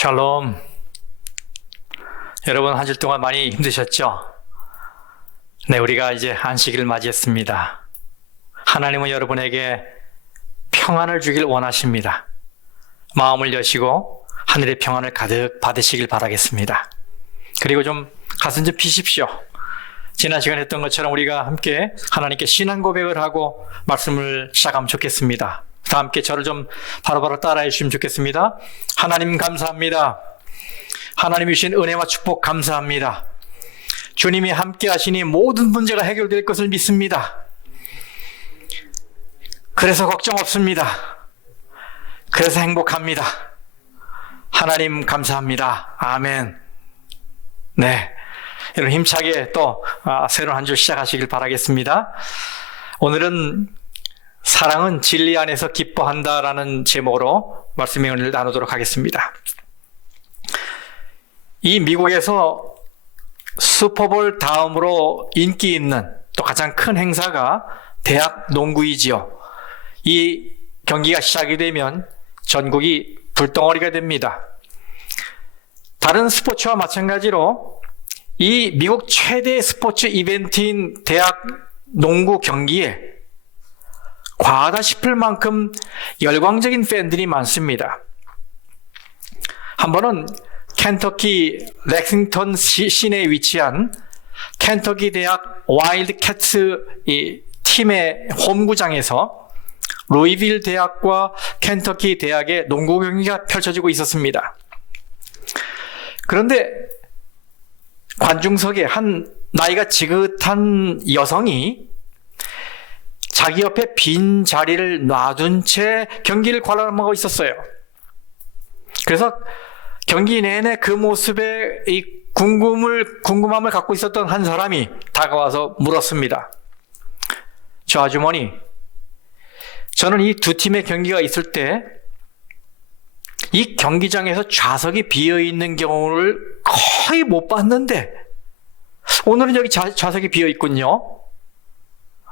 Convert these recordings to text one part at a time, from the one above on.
샬롬. 여러분 한 주 동안 많이 힘드셨죠? 네, 우리가 이제 안식일을 맞이했습니다. 하나님은 여러분에게 평안을 주길 원하십니다. 마음을 여시고 하늘의 평안을 가득 받으시길 바라겠습니다. 그리고 좀 가슴 좀 피십시오. 지난 시간에 했던 것처럼 우리가 함께 하나님께 신앙 고백을 하고 말씀을 시작하면 좋겠습니다. 다 함께 저를 좀 바로바로 따라해 주시면 좋겠습니다. 하나님 감사합니다. 하나님이 주신 은혜와 축복 감사합니다. 주님이 함께 하시니 모든 문제가 해결될 것을 믿습니다. 그래서 걱정 없습니다. 그래서 행복합니다. 하나님 감사합니다. 아멘. 네, 여러분 힘차게 또 새로운 한 주 시작하시길 바라겠습니다. 오늘은 사랑은 진리 안에서 기뻐한다라는 제목으로 말씀의 은혜를 나누도록 하겠습니다. 이 미국에서 슈퍼볼 다음으로 인기 있는 또 가장 큰 행사가 대학 농구이지요. 이 경기가 시작이 되면 전국이 불덩어리가 됩니다. 다른 스포츠와 마찬가지로 이 미국 최대 스포츠 이벤트인 대학 농구 경기에 과하다 싶을 만큼 열광적인 팬들이 많습니다. 한 번은 켄터키 렉싱턴 시내에 위치한 켄터키 대학 와일드 캣츠 팀의 홈구장에서 루이빌 대학과 켄터키 대학의 농구 경기가 펼쳐지고 있었습니다. 그런데 관중석에 한 나이가 지긋한 여성이 자기 옆에 빈 자리를 놔둔 채 경기를 관람하고 있었어요. 그래서 경기 내내 그 모습에 이 궁금함을 갖고 있었던 한 사람이 다가와서 물었습니다. 저 아주머니, 저는 이 두 팀의 경기가 있을 때 이 경기장에서 좌석이 비어있는 경우를 거의 못 봤는데 오늘은 여기 좌석이 비어있군요.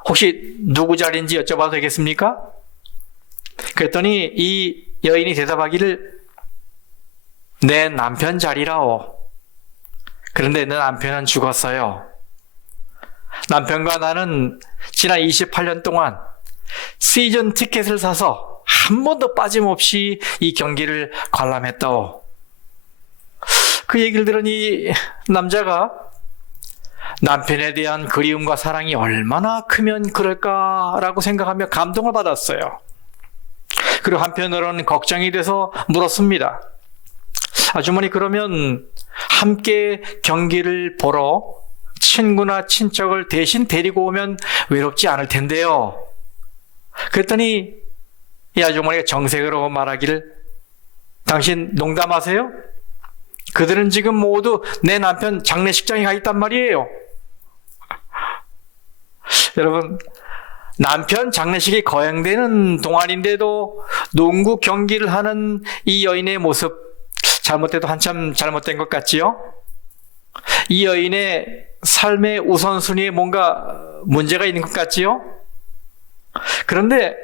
혹시 누구 자리인지 여쭤봐도 되겠습니까? 그랬더니 이 여인이 대답하기를 내 남편 자리라오. 그런데 내 남편은 죽었어요. 남편과 나는 지난 28년 동안 시즌 티켓을 사서 한 번도 빠짐없이 이 경기를 관람했다오. 그 얘기를 들으니 남자가 남편에 대한 그리움과 사랑이 얼마나 크면 그럴까라고 생각하며 감동을 받았어요. 그리고 한편으로는 걱정이 돼서 물었습니다. 아주머니, 그러면 함께 경기를 보러 친구나 친척을 대신 데리고 오면 외롭지 않을 텐데요. 그랬더니 이 아주머니가 정색으로 말하기를 당신 농담하세요? 그들은 지금 모두 내 남편 장례식장에 가 있단 말이에요. 여러분, 남편 장례식이 거행되는 동안인데도 농구 경기를 하는 이 여인의 모습, 잘못돼도 한참 잘못된 것 같지요? 이 여인의 삶의 우선순위에 뭔가 문제가 있는 것 같지요? 그런데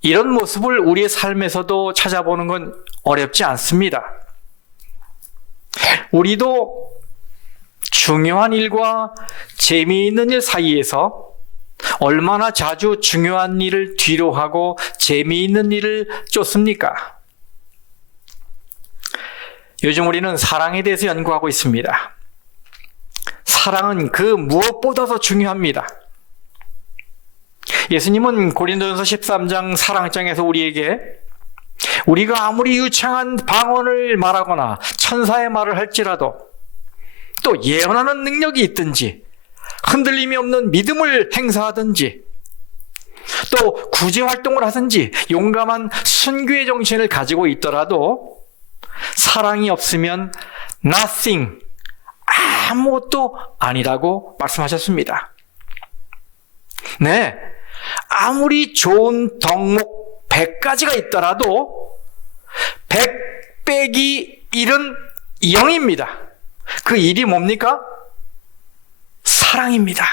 이런 모습을 우리의 삶에서도 찾아보는 건 어렵지 않습니다. 우리도 중요한 일과 재미있는 일 사이에서 얼마나 자주 중요한 일을 뒤로 하고 재미있는 일을 쫓습니까? 요즘 우리는 사랑에 대해서 연구하고 있습니다. 사랑은 그 무엇보다도 중요합니다. 예수님은 고린도전서 13장 사랑장에서 우리에게 우리가 아무리 유창한 방언을 말하거나 천사의 말을 할지라도 또 예언하는 능력이 있든지 흔들림이 없는 믿음을 행사하든지 또 구제활동을 하든지 용감한 순교의 정신을 가지고 있더라도 사랑이 없으면 nothing, 아무것도 아니라고 말씀하셨습니다. 네, 아무리 좋은 덕목 100가지가 있더라도 100 빼기 1은 0입니다. 그 일이 뭡니까? 사랑입니다.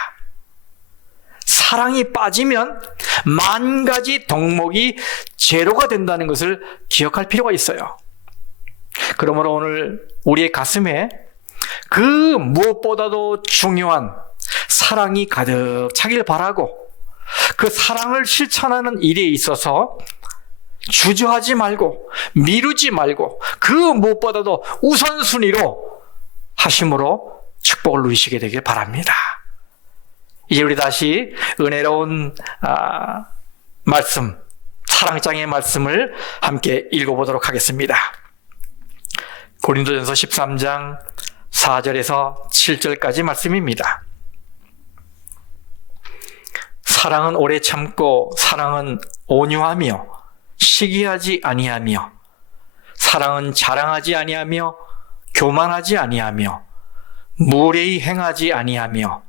사랑이 빠지면 만 가지 덕목이 제로가 된다는 것을 기억할 필요가 있어요. 그러므로 오늘 우리의 가슴에 그 무엇보다도 중요한 사랑이 가득 차길 바라고, 그 사랑을 실천하는 일에 있어서 주저하지 말고 미루지 말고 그 무엇보다도 우선순위로 하심으로 축복을 누리시게 되길 바랍니다. 이제 우리 다시 은혜로운 말씀, 사랑장의 말씀을 함께 읽어보도록 하겠습니다. 고린도전서 13장 4절에서 7절까지 말씀입니다. 사랑은 오래 참고 사랑은 온유하며 시기하지 아니하며 사랑은 자랑하지 아니하며 교만하지 아니하며 무례히 행하지 아니하며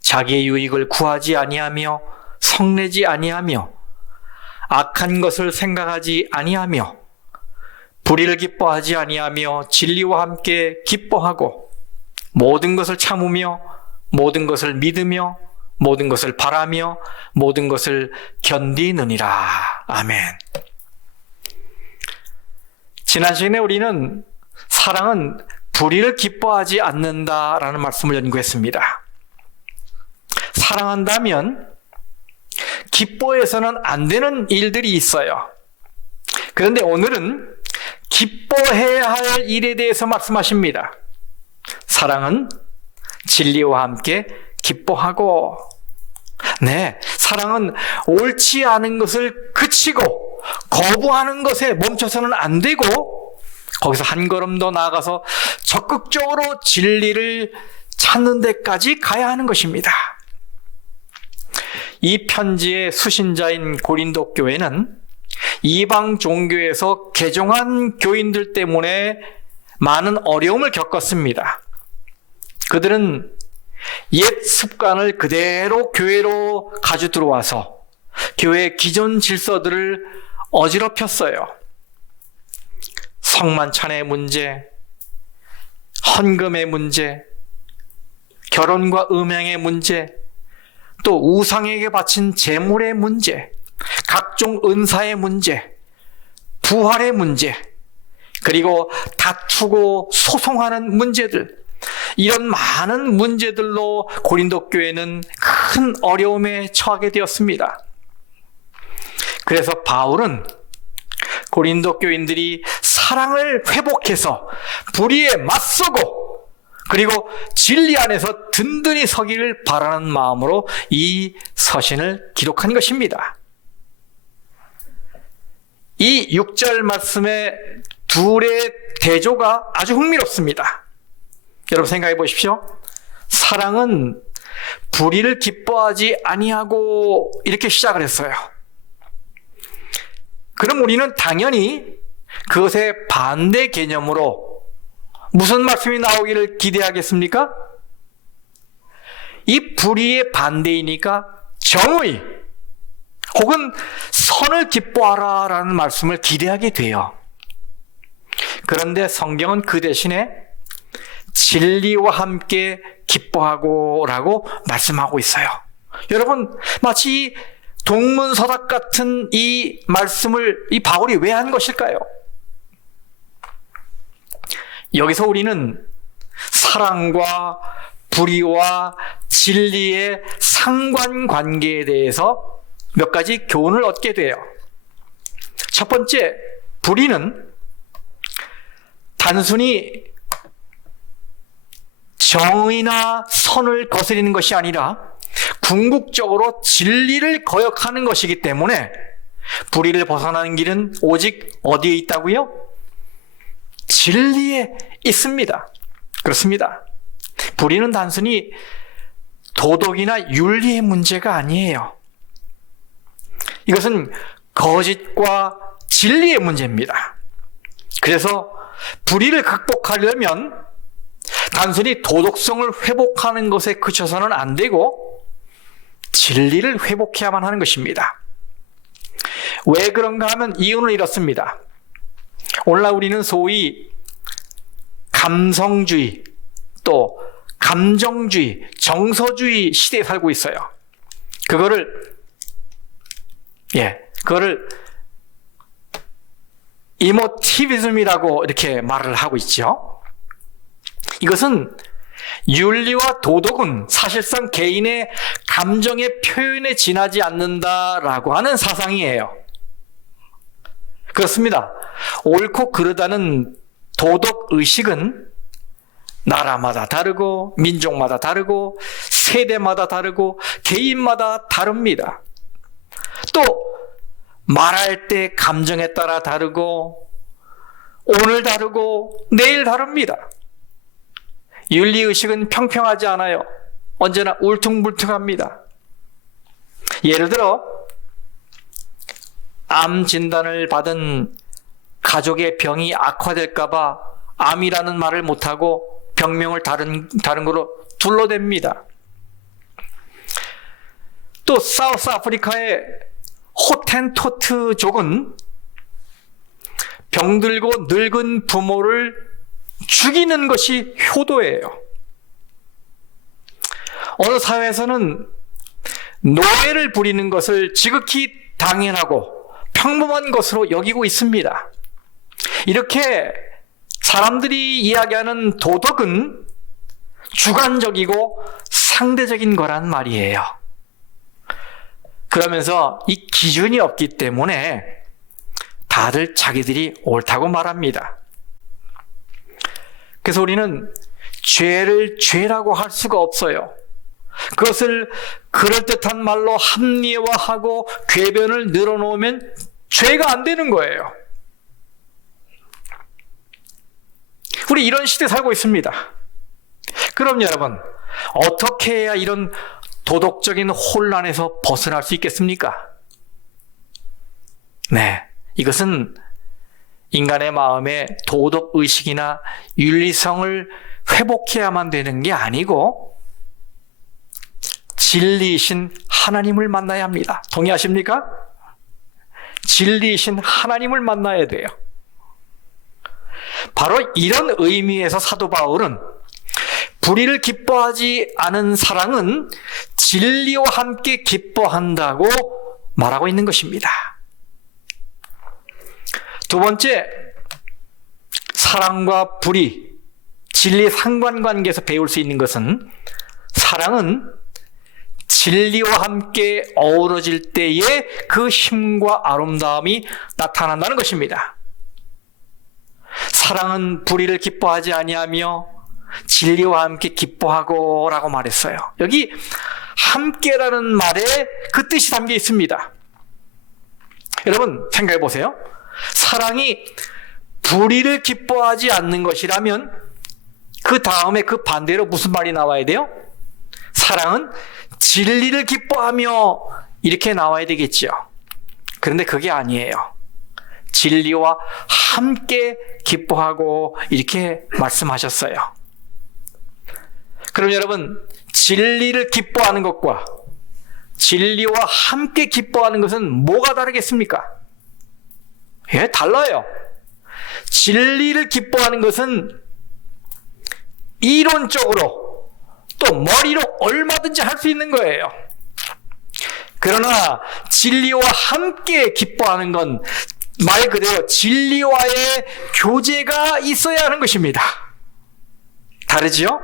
자기의 유익을 구하지 아니하며 성내지 아니하며 악한 것을 생각하지 아니하며 불의를 기뻐하지 아니하며 진리와 함께 기뻐하고 모든 것을 참으며 모든 것을 믿으며 모든 것을 바라며 모든 것을 견디느니라. 아멘. 지난 시간에 우리는 사랑은 불의를 기뻐하지 않는다라는 말씀을 연구했습니다. 사랑한다면 기뻐해서는 안 되는 일들이 있어요. 그런데 오늘은 기뻐해야 할 일에 대해서 말씀하십니다. 사랑은 진리와 함께 기뻐하고, 네, 사랑은 옳지 않은 것을 그치고 거부하는 것에 멈춰서는 안 되고 거기서 한 걸음 더 나아가서 적극적으로 진리를 찾는 데까지 가야 하는 것입니다. 이 편지의 수신자인 고린도 교회는 이방 종교에서 개종한 교인들 때문에 많은 어려움을 겪었습니다. 그들은 옛 습관을 그대로 교회로 가져 들어와서 교회의 기존 질서들을 어지럽혔어요. 성만찬의 문제, 헌금의 문제, 결혼과 음행의 문제, 또 우상에게 바친 제물의 문제, 각종 은사의 문제, 부활의 문제, 그리고 다투고 소송하는 문제들, 이런 많은 문제들로 고린도 교회는 큰 어려움에 처하게 되었습니다. 그래서 바울은 고린도 교인들이 사랑을 회복해서 불의에 맞서고 그리고 진리 안에서 든든히 서기를 바라는 마음으로 이 서신을 기록한 것입니다. 이 6절 말씀의 둘의 대조가 아주 흥미롭습니다. 여러분 생각해 보십시오. 사랑은 불의를 기뻐하지 아니하고 이렇게 시작을 했어요. 그럼 우리는 당연히 그것의 반대 개념으로 무슨 말씀이 나오기를 기대하겠습니까? 이 불의의 반대이니까 정의 혹은 선을 기뻐하라 라는 말씀을 기대하게 돼요. 그런데 성경은 그 대신에 진리와 함께 기뻐하고 라고 말씀하고 있어요. 여러분, 마치 동문서답 같은 이 말씀을 이 바울이 왜 한 것일까요? 여기서 우리는 사랑과 불의와 진리의 상관관계에 대해서 몇 가지 교훈을 얻게 돼요. 첫 번째, 불의는 단순히 정의나 선을 거스리는 것이 아니라 궁극적으로 진리를 거역하는 것이기 때문에 불의를 벗어나는 길은 오직 어디에 있다고요? 진리에 있습니다. 그렇습니다. 불의는 단순히 도덕이나 윤리의 문제가 아니에요. 이것은 거짓과 진리의 문제입니다. 그래서 불의를 극복하려면 단순히 도덕성을 회복하는 것에 그쳐서는 안 되고 진리를 회복해야만 하는 것입니다. 왜 그런가 하면 이유는 이렇습니다. 오늘날 우리는 소위 감성주의, 또 감정주의, 정서주의 시대에 살고 있어요. 그거를 이모티비즘이라고 이렇게 말을 하고 있죠. 이것은 윤리와 도덕은 사실상 개인의 감정의 표현에 지나지 않는다라고 하는 사상이에요. 그렇습니다. 옳고 그르다는 도덕의식은 나라마다 다르고 민족마다 다르고 세대마다 다르고 개인마다 다릅니다. 또 말할 때 감정에 따라 다르고 오늘 다르고 내일 다릅니다. 윤리의식은 평평하지 않아요. 언제나 울퉁불퉁합니다. 예를 들어 암 진단을 받은 가족의 병이 악화될까 봐 암이라는 말을 못하고 병명을 다른 거로 둘러댑니다. 또 사우스 아프리카의 호텐토트족은 병들고 늙은 부모를 죽이는 것이 효도예요. 어느 사회에서는 노예를 부리는 것을 지극히 당연하고 평범한 것으로 여기고 있습니다. 이렇게 사람들이 이야기하는 도덕은 주관적이고 상대적인 거란 말이에요. 그러면서 이 기준이 없기 때문에 다들 자기들이 옳다고 말합니다. 그래서 우리는 죄를 죄라고 할 수가 없어요. 그것을 그럴듯한 말로 합리화하고 궤변을 늘어놓으면 죄가 안 되는 거예요. 우리 이런 시대에 살고 있습니다. 그럼 여러분, 어떻게 해야 이런 도덕적인 혼란에서 벗어날 수 있겠습니까? 네, 이것은 인간의 마음에 도덕의식이나 윤리성을 회복해야만 되는 게 아니고 진리이신 하나님을 만나야 합니다. 동의하십니까? 진리이신 하나님을 만나야 돼요. 바로 이런 의미에서 사도 바울은 불의를 기뻐하지 않은 사랑은 진리와 함께 기뻐한다고 말하고 있는 것입니다. 두 번째, 사랑과 불의, 진리 상관관계에서 배울 수 있는 것은 사랑은 진리와 함께 어우러질 때에 그 힘과 아름다움이 나타난다는 것입니다. 사랑은 불의를 기뻐하지 아니하며 진리와 함께 기뻐하고 라고 말했어요. 여기 함께라는 말에 그 뜻이 담겨 있습니다. 여러분 생각해 보세요. 사랑이 불의를 기뻐하지 않는 것이라면 그 다음에 그 반대로 무슨 말이 나와야 돼요? 사랑은 진리를 기뻐하며 이렇게 나와야 되겠죠. 그런데 그게 아니에요. 진리와 함께 기뻐하고 이렇게 말씀하셨어요. 그럼 여러분, 진리를 기뻐하는 것과 진리와 함께 기뻐하는 것은 뭐가 다르겠습니까? 예, 달라요. 진리를 기뻐하는 것은 이론적으로 또 머리로 얼마든지 할 수 있는 거예요. 그러나 진리와 함께 기뻐하는 건 말 그대로 진리와의 교제가 있어야 하는 것입니다. 다르지요?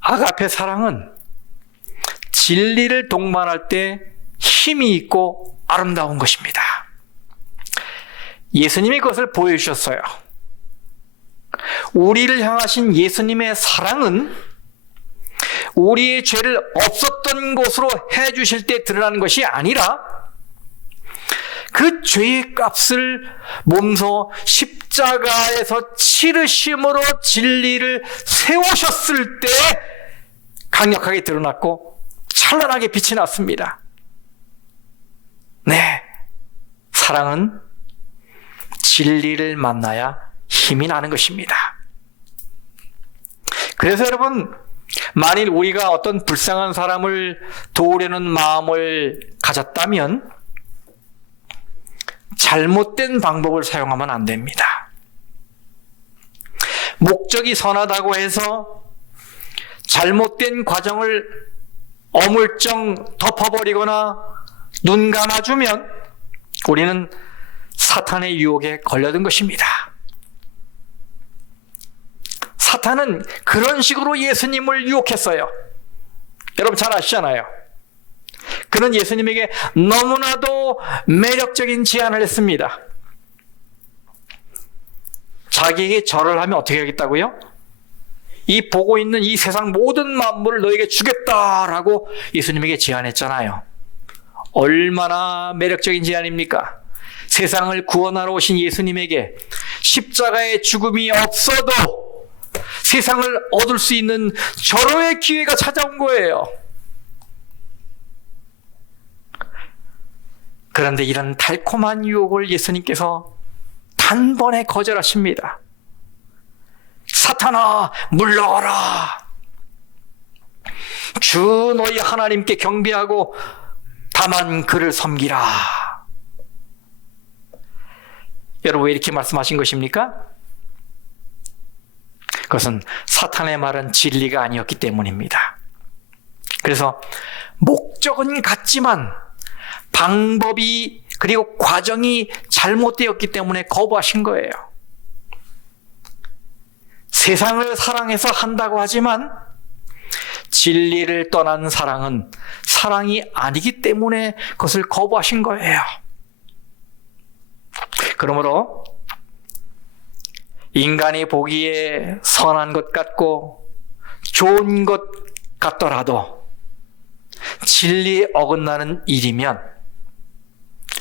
아가페 사랑은 진리를 동반할 때 힘이 있고 아름다운 것입니다. 예수님이 그것을 보여주셨어요. 우리를 향하신 예수님의 사랑은 우리의 죄를 없었던 곳으로 해주실 때 드러나는 것이 아니라 그 죄의 값을 몸소 십자가에서 치르심으로 진리를 세우셨을 때 강력하게 드러났고 찬란하게 빛이 났습니다. 네, 사랑은 진리를 만나야 힘이 나는 것입니다. 그래서 여러분, 만일 우리가 어떤 불쌍한 사람을 도우려는 마음을 가졌다면 잘못된 방법을 사용하면 안 됩니다. 목적이 선하다고 해서 잘못된 과정을 어물쩡 덮어버리거나 눈 감아주면 우리는 사탄의 유혹에 걸려든 것입니다. 사탄은 그런 식으로 예수님을 유혹했어요. 여러분 잘 아시잖아요. 그는 예수님에게 너무나도 매력적인 제안을 했습니다. 자기에게 절을 하면 어떻게 하겠다고요? 이 보고 있는 이 세상 모든 만물을 너에게 주겠다라고 예수님에게 제안했잖아요. 얼마나 매력적인 제안입니까? 세상을 구원하러 오신 예수님에게 십자가의 죽음이 없어도 세상을 얻을 수 있는 절호의 기회가 찾아온 거예요. 그런데 이런 달콤한 유혹을 예수님께서 단번에 거절하십니다. 사탄아, 물러가라. 주 너희 하나님께 경배하고 다만 그를 섬기라. 여러분 왜 이렇게 말씀하신 것입니까? 그것은 사탄의 말은 진리가 아니었기 때문입니다. 그래서 목적은 같지만 방법이 그리고 과정이 잘못되었기 때문에 거부하신 거예요. 세상을 사랑해서 한다고 하지만 진리를 떠난 사랑은 사랑이 아니기 때문에 그것을 거부하신 거예요. 그러므로 인간이 보기에 선한 것 같고 좋은 것 같더라도 진리에 어긋나는 일이면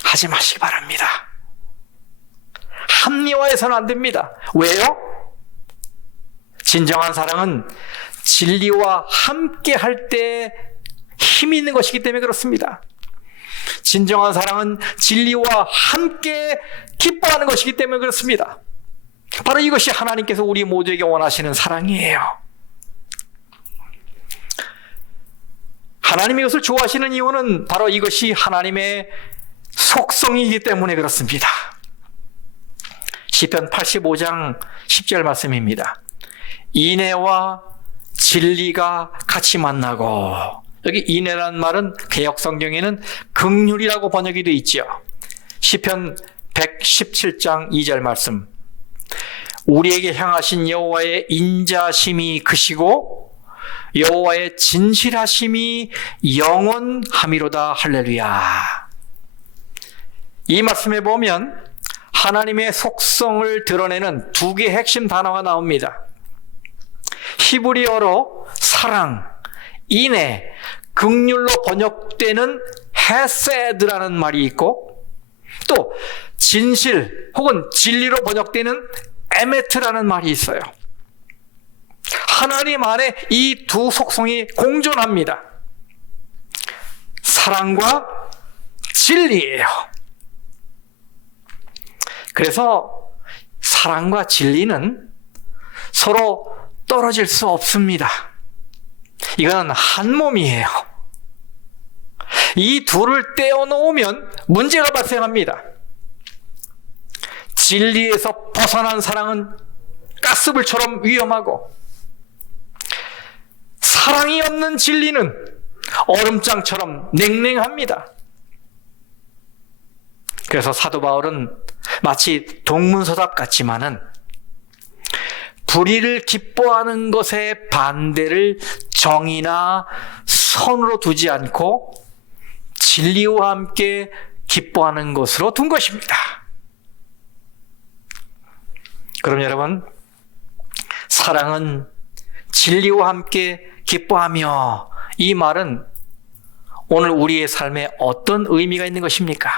하지 마시기 바랍니다. 합리화해서는 안 됩니다. 왜요? 진정한 사랑은 진리와 함께 할 때 힘이 있는 것이기 때문에 그렇습니다. 진정한 사랑은 진리와 함께 기뻐하는 것이기 때문에 그렇습니다. 바로 이것이 하나님께서 우리 모두에게 원하시는 사랑이에요. 하나님이 이것을 좋아하시는 이유는 바로 이것이 하나님의 속성이기 때문에 그렇습니다. 시편 85장 10절 말씀입니다. 인애와 진리가 같이 만나고, 여기 인애라는 말은 개역 성경에는 긍휼이라고 번역이 되어 있죠. 시편 117장 2절 말씀. 우리에게 향하신 여호와의 인자심이 크시고 여호와의 진실하심이 영원함이로다. 할렐루야. 이 말씀에 보면 하나님의 속성을 드러내는 두 개의 핵심 단어가 나옵니다. 히브리어로 사랑, 인애, 긍휼로 번역되는 헤세드라는 말이 있고, 또 진실 혹은 진리로 번역되는 에메트라는 말이 있어요. 하나님 안에 이 두 속성이 공존합니다. 사랑과 진리예요. 그래서 사랑과 진리는 서로 떨어질 수 없습니다. 이건 한 몸이에요. 이 둘을 떼어놓으면 문제가 발생합니다. 진리에서 벗어난 사랑은 가스불처럼 위험하고, 사랑이 없는 진리는 얼음장처럼 냉랭합니다. 그래서 사도 바울은 마치 동문서답 같지만은 불의를 기뻐하는 것의 반대를 정의나 선으로 두지 않고 진리와 함께 기뻐하는 것으로 둔 것입니다. 그럼 여러분, 사랑은 진리와 함께 기뻐하며, 이 말은 오늘 우리의 삶에 어떤 의미가 있는 것입니까?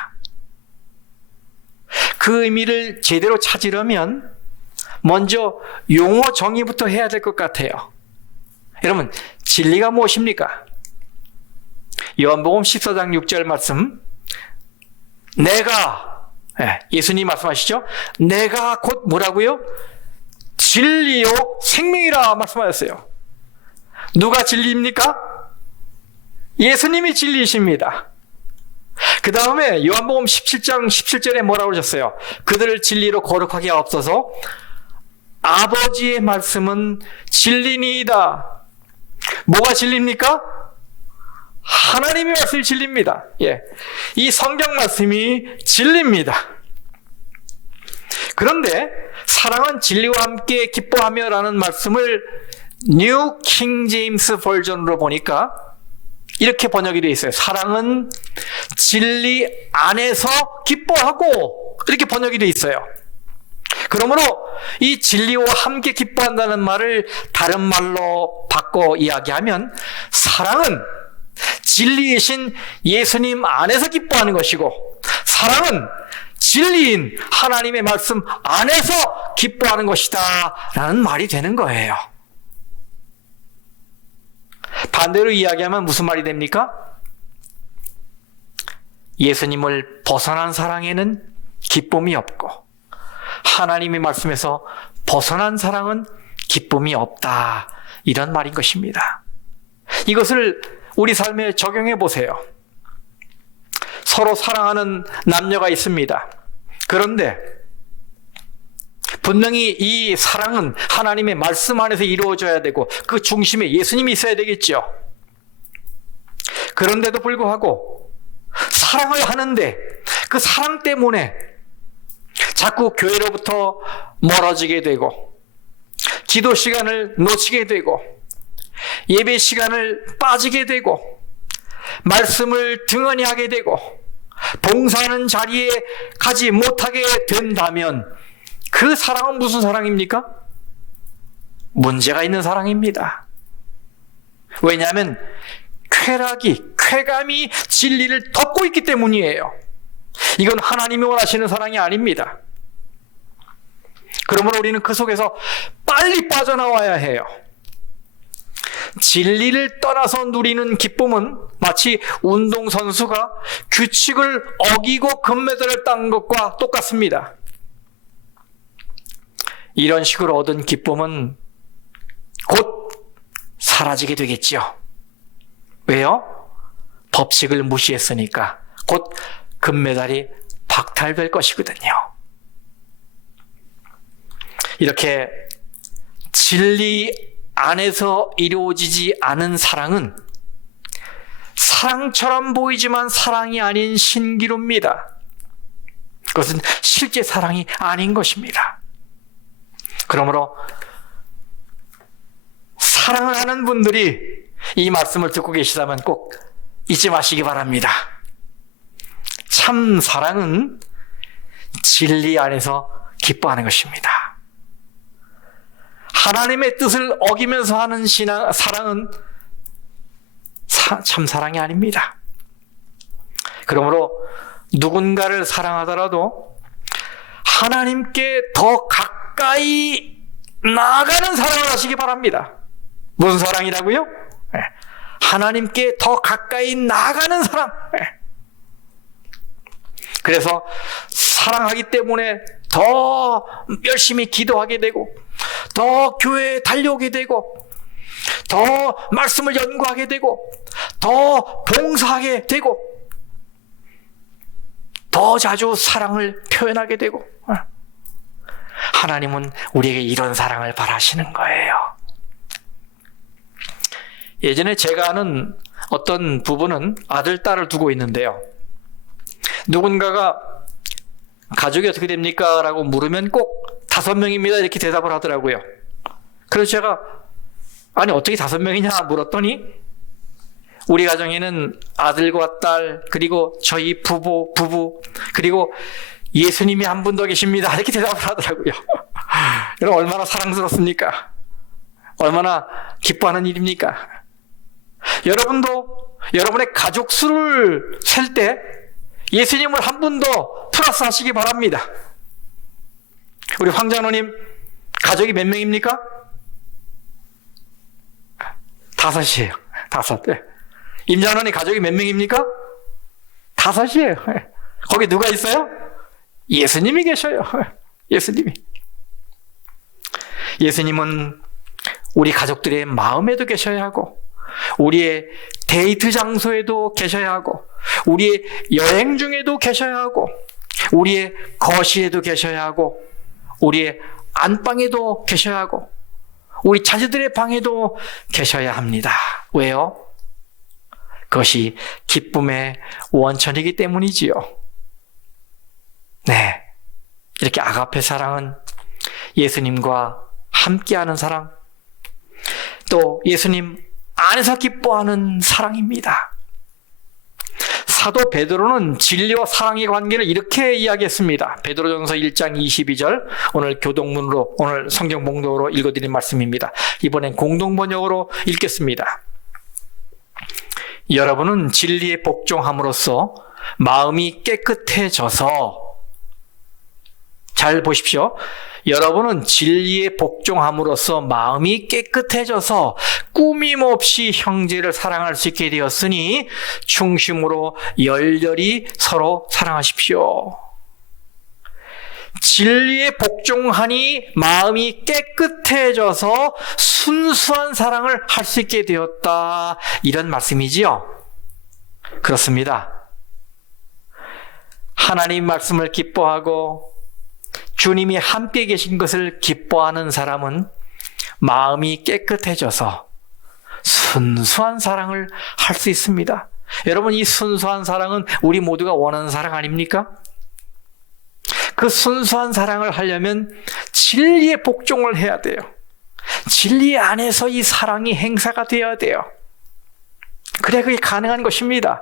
그 의미를 제대로 찾으려면 먼저 용어 정의부터 해야 될 것 같아요. 여러분, 진리가 무엇입니까? 요한복음 14장 6절 말씀, 내가, 예수님 말씀하시죠? 내가 곧 뭐라고요? 진리요 생명이라 말씀하셨어요. 누가 진리입니까? 예수님이 진리이십니다. 그 다음에 요한복음 17장 17절에 뭐라고 그러셨어요? 그들을 진리로 거룩하게 하옵소서. 아버지의 말씀은 진리니이다. 뭐가 진리입니까? 하나님의 말씀이 진리입니다. 이 성경 말씀이 진리입니다. 그런데 사랑은 진리와 함께 기뻐하며 라는 말씀을 뉴 킹 제임스 버전으로 보니까 이렇게 번역이 되어 있어요. 사랑은 진리 안에서 기뻐하고, 이렇게 번역이 되어 있어요. 그러므로 이 진리와 함께 기뻐한다는 말을 다른 말로 바꿔 이야기하면, 사랑은 진리이신 예수님 안에서 기뻐하는 것이고, 사랑은 진리인 하나님의 말씀 안에서 기뻐하는 것이다 라는 말이 되는 거예요. 반대로 이야기하면 무슨 말이 됩니까? 예수님을 벗어난 사랑에는 기쁨이 없고, 하나님의 말씀에서 벗어난 사랑은 기쁨이 없다, 이런 말인 것입니다. 이것을 우리 삶에 적용해 보세요. 서로 사랑하는 남녀가 있습니다. 그런데 분명히 이 사랑은 하나님의 말씀 안에서 이루어져야 되고, 그 중심에 예수님이 있어야 되겠죠. 그런데도 불구하고 사랑을 하는데 그 사랑 때문에 자꾸 교회로부터 멀어지게 되고, 기도 시간을 놓치게 되고, 예배 시간을 빠지게 되고, 말씀을 등한히 하게 되고, 봉사하는 자리에 가지 못하게 된다면 그 사랑은 무슨 사랑입니까? 문제가 있는 사랑입니다. 왜냐하면 쾌감이 진리를 덮고 있기 때문이에요. 이건 하나님이 원하시는 사랑이 아닙니다. 그러므로 우리는 그 속에서 빨리 빠져나와야 해요. 진리를 떠나서 누리는 기쁨은 마치 운동선수가 규칙을 어기고 금메달을 딴 것과 똑같습니다. 이런 식으로 얻은 기쁨은 곧 사라지게 되겠죠. 왜요? 법칙을 무시했으니까 곧 금메달이 박탈될 것이거든요. 이렇게 진리 안에서 이루어지지 않은 사랑은 사랑처럼 보이지만 사랑이 아닌 신기루입니다. 그것은 실제 사랑이 아닌 것입니다. 그러므로 사랑을 하는 분들이 이 말씀을 듣고 계시다면 꼭 잊지 마시기 바랍니다. 참 사랑은 진리 안에서 기뻐하는 것입니다. 하나님의 뜻을 어기면서 하는 사랑은 참 사랑이 아닙니다. 그러므로 누군가를 사랑하더라도 하나님께 더 가까이 나아가는 사랑을 하시기 바랍니다. 무슨 사랑이라고요? 하나님께 더 가까이 나아가는 사랑. 그래서 사랑하기 때문에 더 열심히 기도하게 되고, 더 교회에 달려오게 되고, 더 말씀을 연구하게 되고, 더 봉사하게 되고, 더 자주 사랑을 표현하게 되고. 하나님은 우리에게 이런 사랑을 바라시는 거예요. 예전에 제가 아는 어떤 부부는 아들, 딸을 두고 있는데요. 누군가가 가족이 어떻게 됩니까? 라고 물으면 꼭 5명입니다. 이렇게 대답을 하더라고요. 그래서 제가 아니 어떻게 5명이냐 물었더니 우리 가정에는 아들과 딸, 그리고 저희 부부, 그리고 예수님이 한 분 더 계십니다. 이렇게 대답을 하더라고요. 여러분 얼마나 사랑스럽습니까? 얼마나 기뻐하는 일입니까? 여러분도 여러분의 가족 수를 셀 때 예수님을 한 분 더 플러스 하시기 바랍니다. 우리 황장로님 가족이 몇 명입니까? 5이에요. 5. 임장로님 가족이 몇 명입니까? 5이에요. 거기 누가 있어요? 예수님이 계셔요. 예수님은 우리 가족들의 마음에도 계셔야 하고, 우리의 데이트 장소에도 계셔야 하고, 우리의 여행 중에도 계셔야 하고, 우리의 거실에도 계셔야 하고, 우리의 안방에도 계셔야 하고, 우리 자녀들의 방에도 계셔야 합니다. 왜요? 그것이 기쁨의 원천이기 때문이지요. 네, 이렇게 아가페 사랑은 예수님과 함께하는 사랑, 또 예수님 안에서 기뻐하는 사랑입니다. 사도 베드로는 진리와 사랑의 관계를 이렇게 이야기했습니다. 베드로전서 1장 22절, 오늘 교동문으로, 오늘 성경 봉독으로 읽어드린 말씀입니다. 이번엔 공동번역으로 읽겠습니다. 여러분은 진리에 복종함으로써 마음이 깨끗해져서, 잘 보십시오. 여러분은 진리에 복종함으로써 마음이 깨끗해져서 꾸밈없이 형제를 사랑할 수 있게 되었으니 중심으로 열렬히 서로 사랑하십시오. 진리에 복종하니 마음이 깨끗해져서 순수한 사랑을 할 수 있게 되었다, 이런 말씀이지요. 그렇습니다. 하나님 말씀을 기뻐하고 주님이 함께 계신 것을 기뻐하는 사람은 마음이 깨끗해져서 순수한 사랑을 할 수 있습니다. 여러분, 이 순수한 사랑은 우리 모두가 원하는 사랑 아닙니까? 그 순수한 사랑을 하려면 진리에 복종을 해야 돼요. 진리 안에서 이 사랑이 행사가 되어야 돼요. 그래야 그게 가능한 것입니다.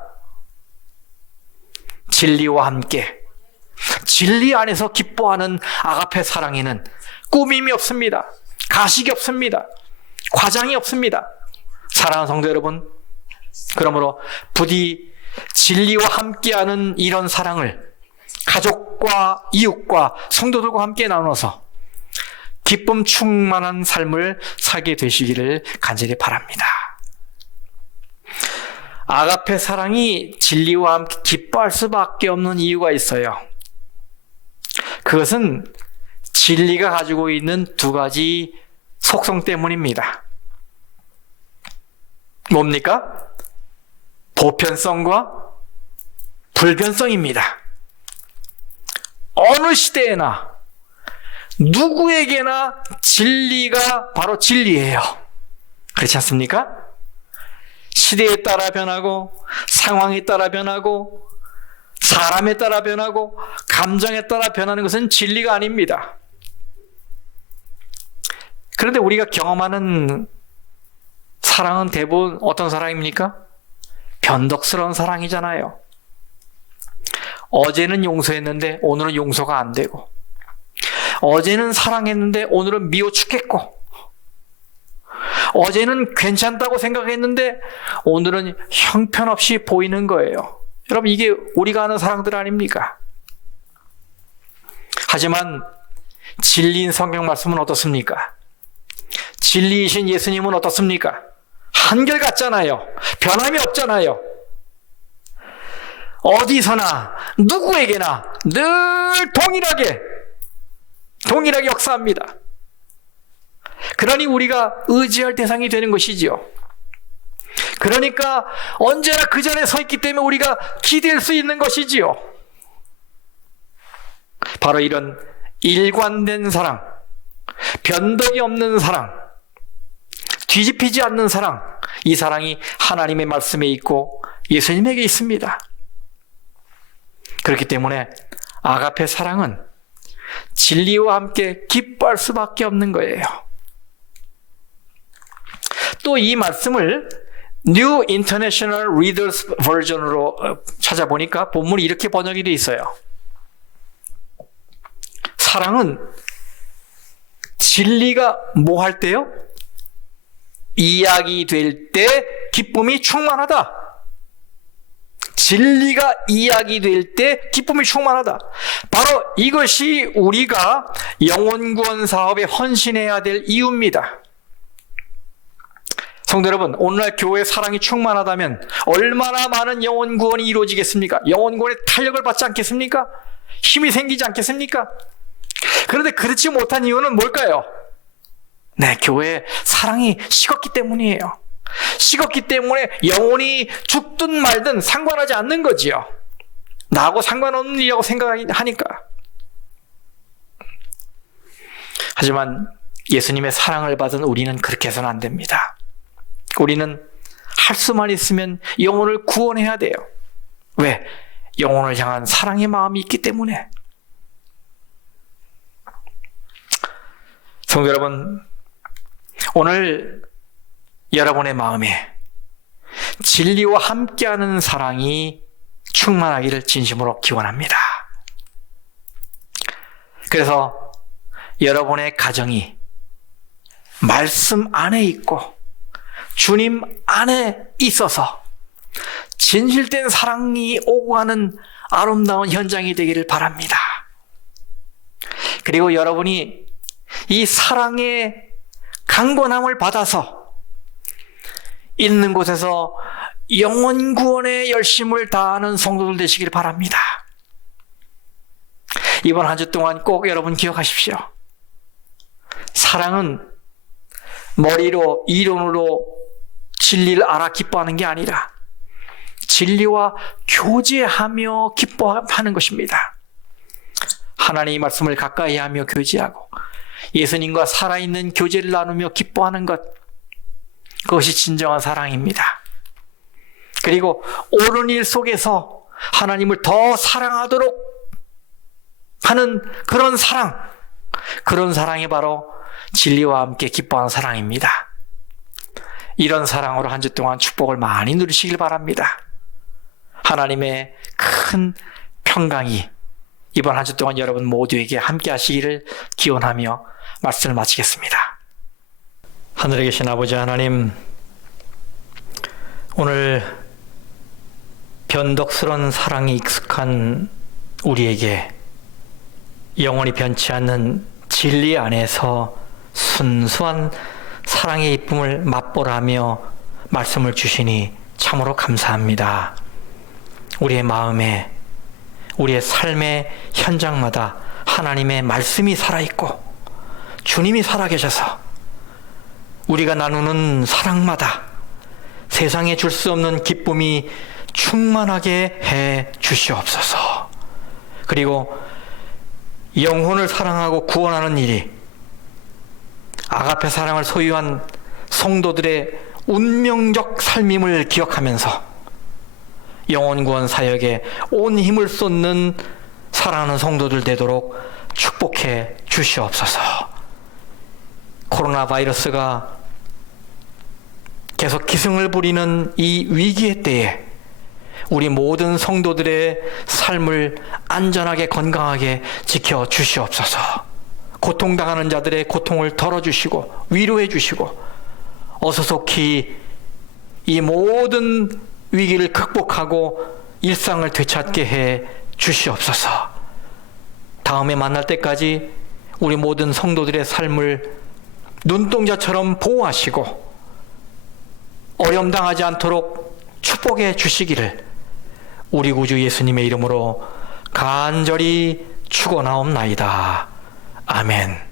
진리와 함께, 진리 안에서 기뻐하는 아가페 사랑에는 꾸밈이 없습니다. 가식이 없습니다. 과장이 없습니다. 사랑하는 성도 여러분, 그러므로 부디 진리와 함께하는 이런 사랑을 가족과 이웃과 성도들과 함께 나눠서 기쁨 충만한 삶을 살게 되시기를 간절히 바랍니다. 아가페 사랑이 진리와 함께 기뻐할 수밖에 없는 이유가 있어요. 그것은 진리가 가지고 있는 두 가지 속성 때문입니다. 뭡니까? 보편성과 불변성입니다. 어느 시대에나 누구에게나 진리가 바로 진리예요. 그렇지 않습니까? 시대에 따라 변하고, 상황에 따라 변하고, 사람에 따라 변하고, 감정에 따라 변하는 것은 진리가 아닙니다. 그런데 우리가 경험하는 사랑은 대부분 어떤 사랑입니까? 변덕스러운 사랑이잖아요. 어제는 용서했는데 오늘은 용서가 안 되고, 어제는 사랑했는데 오늘은 미워 죽겠고, 어제는 괜찮다고 생각했는데 오늘은 형편없이 보이는 거예요. 여러분, 이게 우리가 아는 사랑들 아닙니까? 하지만 진리인 성경 말씀은 어떻습니까? 진리이신 예수님은 어떻습니까? 한결같잖아요. 변함이 없잖아요. 어디서나 누구에게나 늘 동일하게 역사합니다. 그러니 우리가 의지할 대상이 되는 것이지요. 그러니까 언제나 그 자리에 서 있기 때문에 우리가 기댈 수 있는 것이지요. 바로 이런 일관된 사랑, 변덕이 없는 사랑, 뒤집히지 않는 사랑, 이 사랑이 하나님의 말씀에 있고 예수님에게 있습니다. 그렇기 때문에 아가페 사랑은 진리와 함께 기뻐할 수밖에 없는 거예요. 또 이 말씀을 New International Reader's Version으로 찾아보니까 본문이 이렇게 번역이 되어 있어요. 사랑은 진리가 뭐 할 때요? 이야기될 때 기쁨이 충만하다. 진리가 이야기될 때 기쁨이 충만하다. 바로 이것이 우리가 영혼구원 사업에 헌신해야 될 이유입니다. 성도 여러분, 오늘날 교회 사랑이 충만하다면 얼마나 많은 영혼구원이 이루어지겠습니까? 영혼구원에 탄력을 받지 않겠습니까? 힘이 생기지 않겠습니까? 그런데 그렇지 못한 이유는 뭘까요? 네, 교회에 사랑이 식었기 때문이에요. 식었기 때문에 영혼이 죽든 말든 상관하지 않는 거지요. 나하고 상관없는 일이라고 생각하니까. 하지만 예수님의 사랑을 받은 우리는 그렇게 해서는 안 됩니다. 우리는 할 수만 있으면 영혼을 구원해야 돼요. 왜? 영혼을 향한 사랑의 마음이 있기 때문에. 성도 여러분, 오늘 여러분의 마음에 진리와 함께하는 사랑이 충만하기를 진심으로 기원합니다. 그래서 여러분의 가정이 말씀 안에 있고 주님 안에 있어서 진실된 사랑이 오고 가는 아름다운 현장이 되기를 바랍니다. 그리고 여러분이 이 사랑의 강건함을 받아서 있는 곳에서 영혼 구원의 열심을 다하는 성도들 되시길 바랍니다. 이번 한 주 동안 꼭 여러분 기억하십시오. 사랑은 머리로, 이론으로 진리를 알아 기뻐하는 게 아니라 진리와 교제하며 기뻐하는 것입니다. 하나님의 말씀을 가까이 하며 교제하고 예수님과 살아있는 교제를 나누며 기뻐하는 것, 그것이 진정한 사랑입니다. 그리고 옳은 일 속에서 하나님을 더 사랑하도록 하는 그런 사랑이 바로 진리와 함께 기뻐하는 사랑입니다. 이런 사랑으로 한 주 동안 축복을 많이 누리시길 바랍니다. 하나님의 큰 평강이 이번 한 주 동안 여러분 모두에게 함께 하시기를 기원하며 말씀을 마치겠습니다. 하늘에 계신 아버지 하나님, 오늘 변덕스러운 사랑에 익숙한 우리에게 영원히 변치 않는 진리 안에서 순수한 사랑의 이쁨을 맛보라며 말씀을 주시니 참으로 감사합니다. 우리의 마음에, 우리의 삶의 현장마다 하나님의 말씀이 살아있고 주님이 살아계셔서 우리가 나누는 사랑마다 세상에 줄 수 없는 기쁨이 충만하게 해 주시옵소서. 그리고 영혼을 사랑하고 구원하는 일이 아가페 사랑을 소유한 성도들의 운명적 삶임을 기억하면서 영혼 구원 사역에 온 힘을 쏟는 사랑하는 성도들 되도록 축복해 주시옵소서. 코로나 바이러스가 계속 기승을 부리는 이 위기의 때에 우리 모든 성도들의 삶을 안전하게 건강하게 지켜 주시옵소서. 고통당하는 자들의 고통을 덜어주시고 위로해 주시고 어서속히 이 모든 위기를 극복하고 일상을 되찾게 해 주시옵소서. 다음에 만날 때까지 우리 모든 성도들의 삶을 눈동자처럼 보호하시고 어려움 당하지 않도록 축복해 주시기를 우리 구주 예수님의 이름으로 간절히 축원하옵나이다. 아멘.